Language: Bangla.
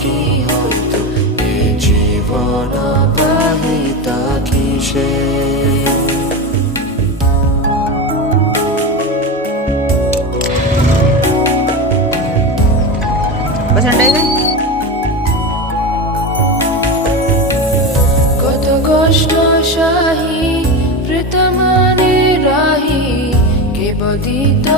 কি হইতো এ জীবন বাহিতা কিসে। কত কষ্ট সাহি প্রীতমানে রাহি কে বদিত